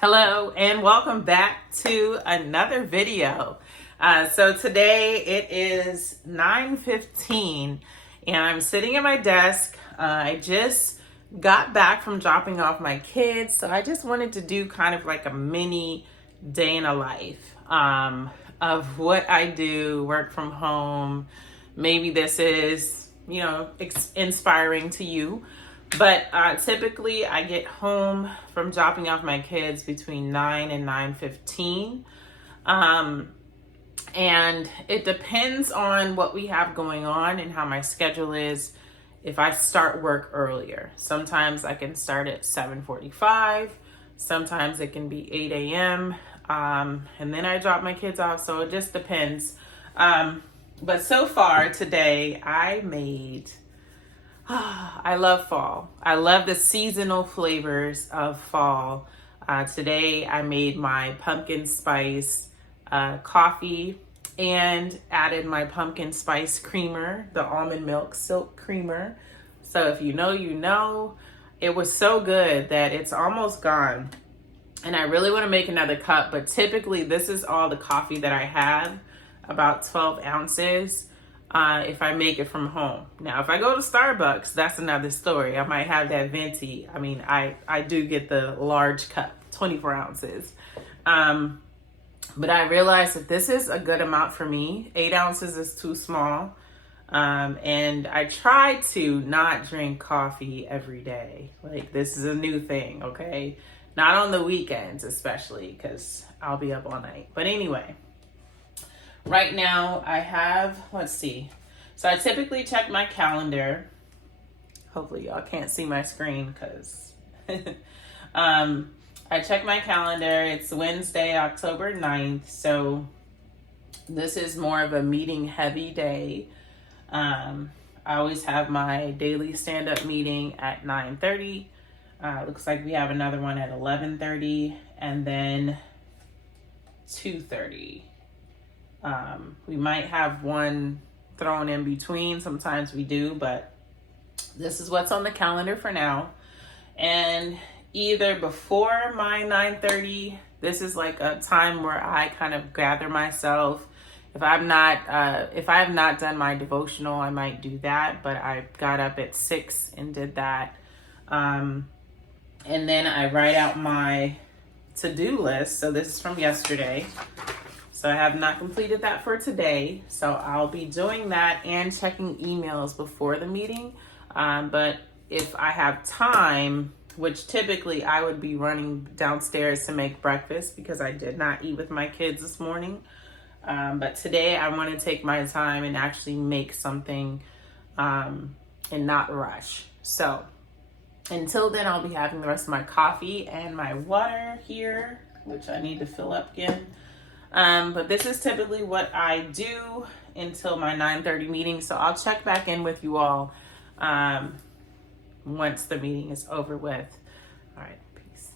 Hello and welcome back to another video. So today it is 9:15 and I'm sitting at my desk. I just got back from dropping off my kids, so I just wanted to do kind of like a mini day in a life of what I do, work from home. Maybe this is, inspiring to you. But typically I get home from dropping off my kids between 9 and 9:15. And it depends on what we have going on and how my schedule is if I start work earlier. Sometimes I can start at 7:45. Sometimes it can be 8 a.m. And then I drop my kids off. So it just depends. But so far today I made... I love fall. I love the seasonal flavors of fall. Today I made my pumpkin spice coffee and added my pumpkin spice creamer, the almond milk silk creamer. So if you know, you know. It was so good that it's almost gone. And I really want to make another cup, but typically this is all the coffee that I have, about 12 ounces. If I make it from home. Now, if I go to Starbucks, that's another story. I might have that venti. I mean, I do get the large cup, 24 ounces. But I realized that this is a good amount for me. 8 ounces is too small. And I try to not drink coffee every day. Like, this is a new thing, okay? Not on the weekends, especially, because I'll be up all night. But anyway. Right now I have, let's see. So I typically check my calendar. Hopefully y'all can't see my screen because I check my calendar. It's Wednesday, October 9th. So this is more of a meeting heavy day. I always have my daily stand-up meeting at 9:30. Looks like we have another one at 11:30 and then 2:30. We might have one thrown in between. Sometimes we do, but this is what's on the calendar for now. And either before my 9:30, this is like a time where I kind of gather myself. If I have not done my devotional, I might do that, but I got up at 6 and did that. And then I write out my to-do list. So this is from yesterday. So I have not completed that for today. So I'll be doing that and checking emails before the meeting. But if I have time, which typically I would be running downstairs to make breakfast because I did not eat with my kids this morning. But today I want to take my time and actually make something and not rush. So until then, I'll be having the rest of my coffee and my water here, which I need to fill up again. But this is typically what I do until my 9:30 meeting. So I'll check back in with you all once the meeting is over with. All right, peace.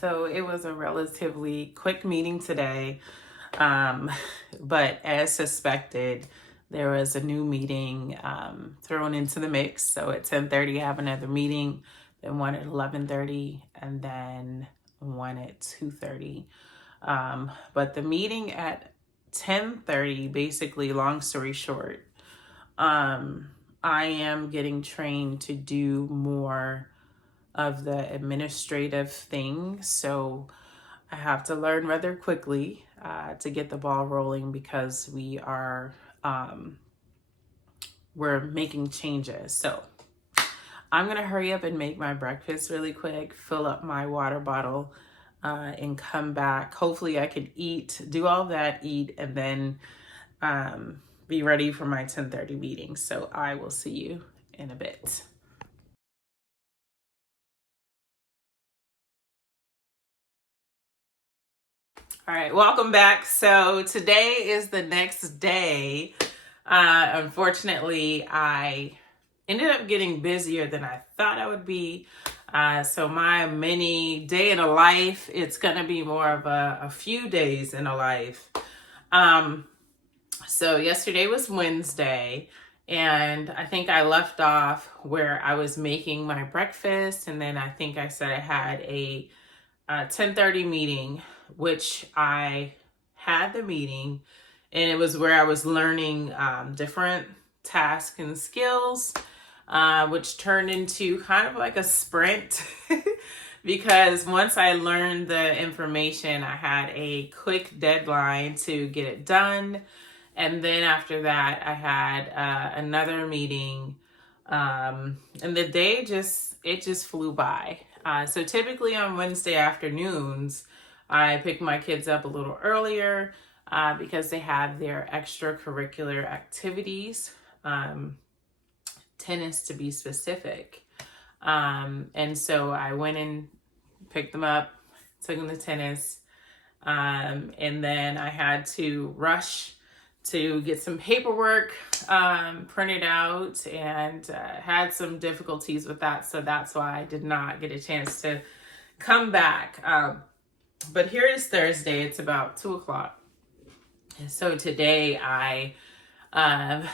So it was a relatively quick meeting today, but as suspected, there was a new meeting thrown into the mix. So at 10:30, I have another meeting, then one at 11:30, and then one at 2:30. But the meeting at 10:30, basically, long story short, I am getting trained to do more of the administrative things. So I have to learn rather quickly to get the ball rolling because we're making changes. So I'm gonna hurry up and make my breakfast really quick, fill up my water bottle, and come back. Hopefully I can do all that, eat, and then be ready for my 10:30 meeting. So I will see you in a bit. All right, welcome back. So today is the next day. Unfortunately, I ended up getting busier than I thought I would be. So my mini day in a life, it's gonna be more of a few days in a life. So yesterday was Wednesday, and I think I left off where I was making my breakfast, and then I think I said I had a 10:30 meeting, which I had the meeting, and it was where I was learning different tasks and skills, which turned into kind of like a sprint because once I learned the information, I had a quick deadline to get it done. And then after that, I had another meeting, and the day just flew by. So typically on Wednesday afternoons, I pick my kids up a little earlier because they have their extracurricular activities, tennis to be specific. And so I went and picked them up, took them to tennis, and then I had to rush to get some paperwork printed out, and had some difficulties with that. So that's why I did not get a chance to come back. But here is Thursday. It's about 2:00. And so today I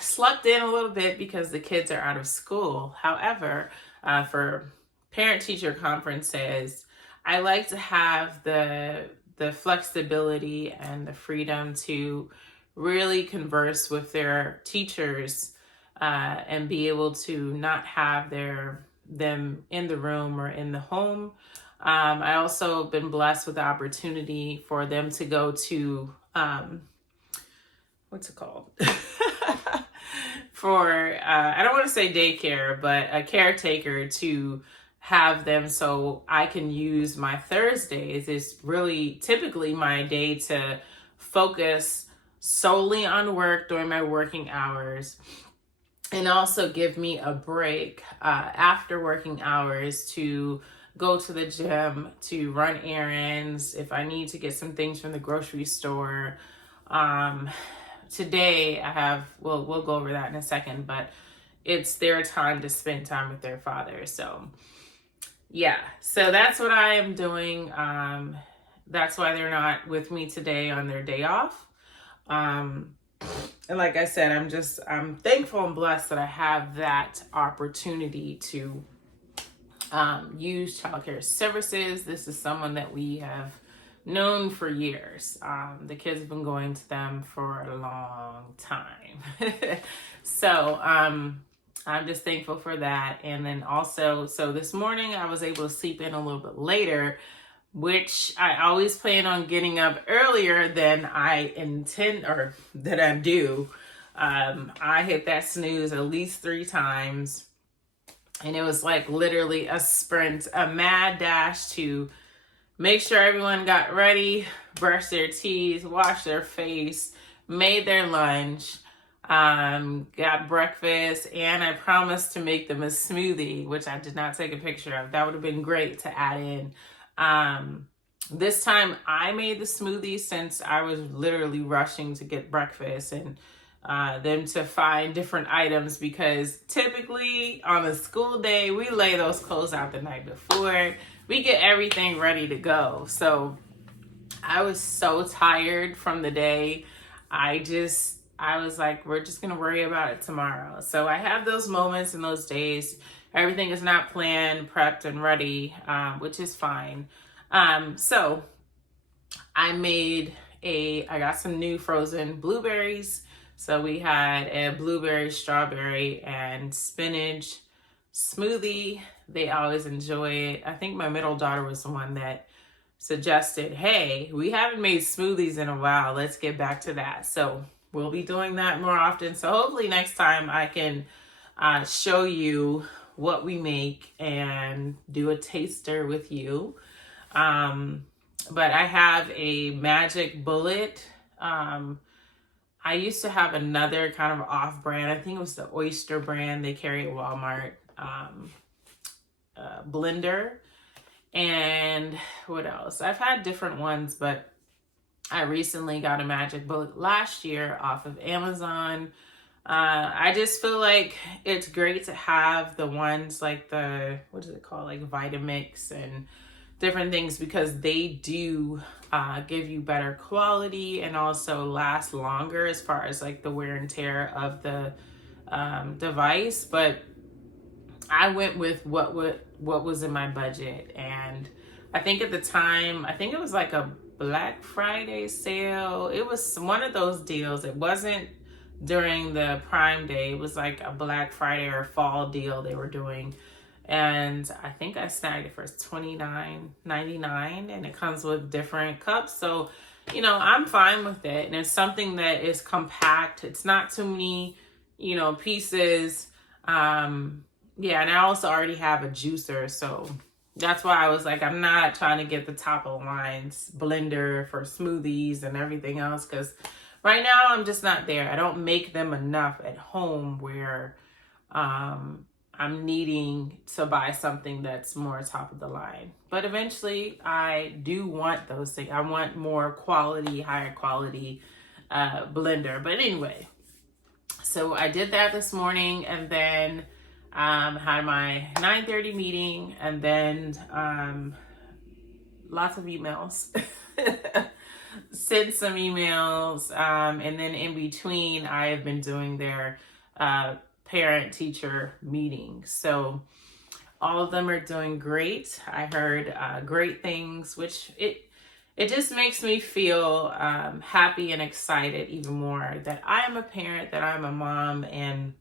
slept in a little bit because the kids are out of school. However, for parent-teacher conferences, I like to have the flexibility and the freedom to really converse with their teachers and be able to not have them in the room or in the home. I also been blessed with the opportunity for them to go to what's it called? I don't want to say daycare, but a caretaker to have them so I can use my Thursdays. Is really typically my day to focus solely on work during my working hours, and also give me a break after working hours to go to the gym, to run errands, if I need to get some things from the grocery store. Today we'll go over that in a second, but it's their time to spend time with their father. So yeah, so that's what I am doing. That's why they're not with me today on their day off. And like I said, I'm thankful and blessed that I have that opportunity to use childcare services. This is someone that we have known for years. The kids have been going to them for a long time. So I'm just thankful for that. And then also, so this morning I was able to sleep in a little bit later, which I always plan on getting up earlier than I intend or that I do. I hit that snooze at least 3 times. And it was like literally a sprint, a mad dash to make sure everyone got ready, brushed their teeth, washed their face, made their lunch, got breakfast, and I promised to make them a smoothie, which I did not take a picture of. That would have been great to add in. This time I made the smoothie since I was literally rushing to get breakfast and them to find different items, because typically on a school day, we lay those clothes out the night before. We get everything ready to go. So I was so tired from the day. I was like, we're just going to worry about it tomorrow. So I have those moments and those days. Everything is not planned, prepped, and ready, which is fine. So I got some new frozen blueberries. So we had a blueberry, strawberry, and spinach smoothie. They always enjoy it. I think my middle daughter was the one that suggested, hey, we haven't made smoothies in a while. Let's get back to that. So we'll be doing that more often. So hopefully next time I can show you what we make and do a taster with you. But I have a magic bullet. I used to have another kind of off brand. I think it was the Oyster brand they carry at Walmart. Blender. And what else? I've had different ones, but I recently got a magic bullet last year off of Amazon. I just feel like it's great to have the ones like the, what is it called? Like Vitamix and different things, because they do give you better quality and also last longer as far as like the wear and tear of the device. But I went with what was in my budget, and I think at the time, I think it was like a Black Friday sale. It was one of those deals. It wasn't during the Prime Day. It was like a Black Friday or fall deal they were doing, and I think I snagged it for $29.99, and it comes with different cups. So, you know, I'm fine with it, and it's something that is compact. It's not too many, you know, pieces. Yeah, and I also already have a juicer, so that's why I was like, I'm not trying to get the top of the line blender for smoothies and everything else, because right now I'm just not there. I don't make them enough at home where I'm needing to buy something that's more top of the line. But eventually I do want those things. I want more quality, higher quality blender. But anyway, so I did that this morning, and then had my 9:30 meeting, and then lots of emails. Sent some emails, and then in between I have been doing their parent-teacher meetings. So all of them are doing great. I heard great things, which it just makes me feel happy and excited even more that I am a parent, that I'm a mom, and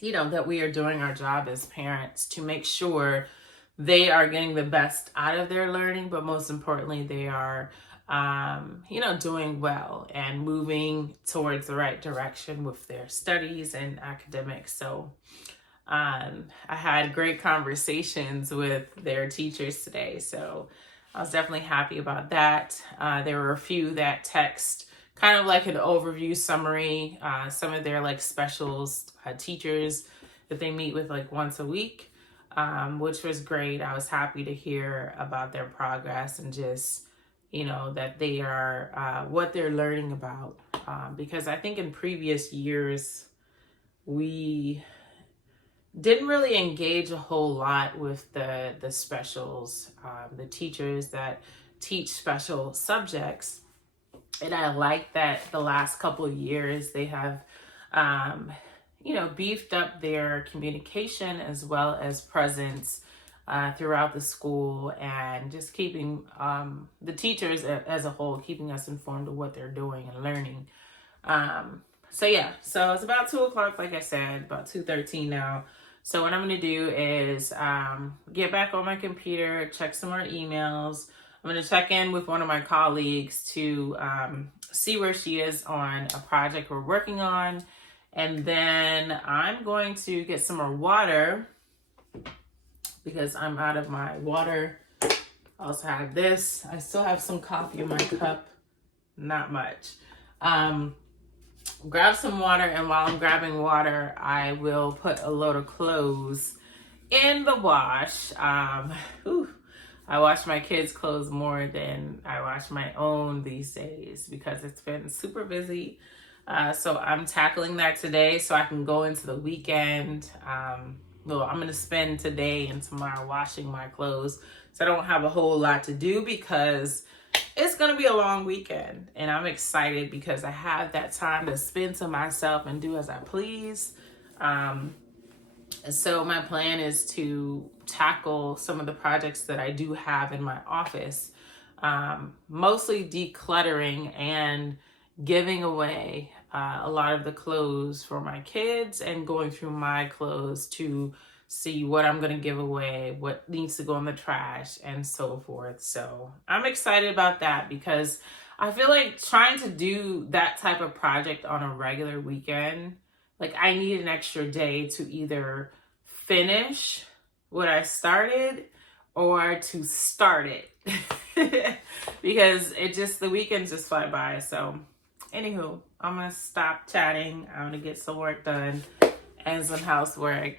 you know, that we are doing our job as parents to make sure they are getting the best out of their learning, but most importantly, they are, you know, doing well and moving towards the right direction with their studies and academics. So I had great conversations with their teachers today. So I was definitely happy about that. There were a few that text kind of like an overview summary, some of their like specials teachers that they meet with like once a week, which was great. I was happy to hear about their progress and just, you know, that they are, what they're learning about. Because I think in previous years, we didn't really engage a whole lot with the specials, the teachers that teach special subjects. And I like that the last couple of years they have, you know, beefed up their communication as well as presence throughout the school, and just keeping the teachers as a whole, keeping us informed of what they're doing and learning. So yeah, so it's about 2:00, like I said, about 2:13 now. So what I'm going to do is get back on my computer, check some more emails. I'm going to check in with one of my colleagues to see where she is on a project we're working on. And then I'm going to get some more water because I'm out of my water. I also have this. I still have some coffee in my cup. Not much. Grab some water, and while I'm grabbing water, I will put a load of clothes in the wash. I wash my kids' clothes more than I wash my own these days because it's been super busy. So I'm tackling that today so I can go into the weekend. Well, I'm going to spend today and tomorrow washing my clothes. So I don't have a whole lot to do because it's going to be a long weekend. And I'm excited because I have that time to spend to myself and do as I please. So my plan is to tackle some of the projects that I do have in my office, mostly decluttering and giving away a lot of the clothes for my kids and going through my clothes to see what I'm going to give away, what needs to go in the trash, and so forth. So I'm excited about that because I feel like trying to do that type of project on a regular weekend, like I need an extra day to either finish what I started or to start it because the weekends just fly by. So anywho, I'm going to stop chatting. I'm going to get some work done and some housework.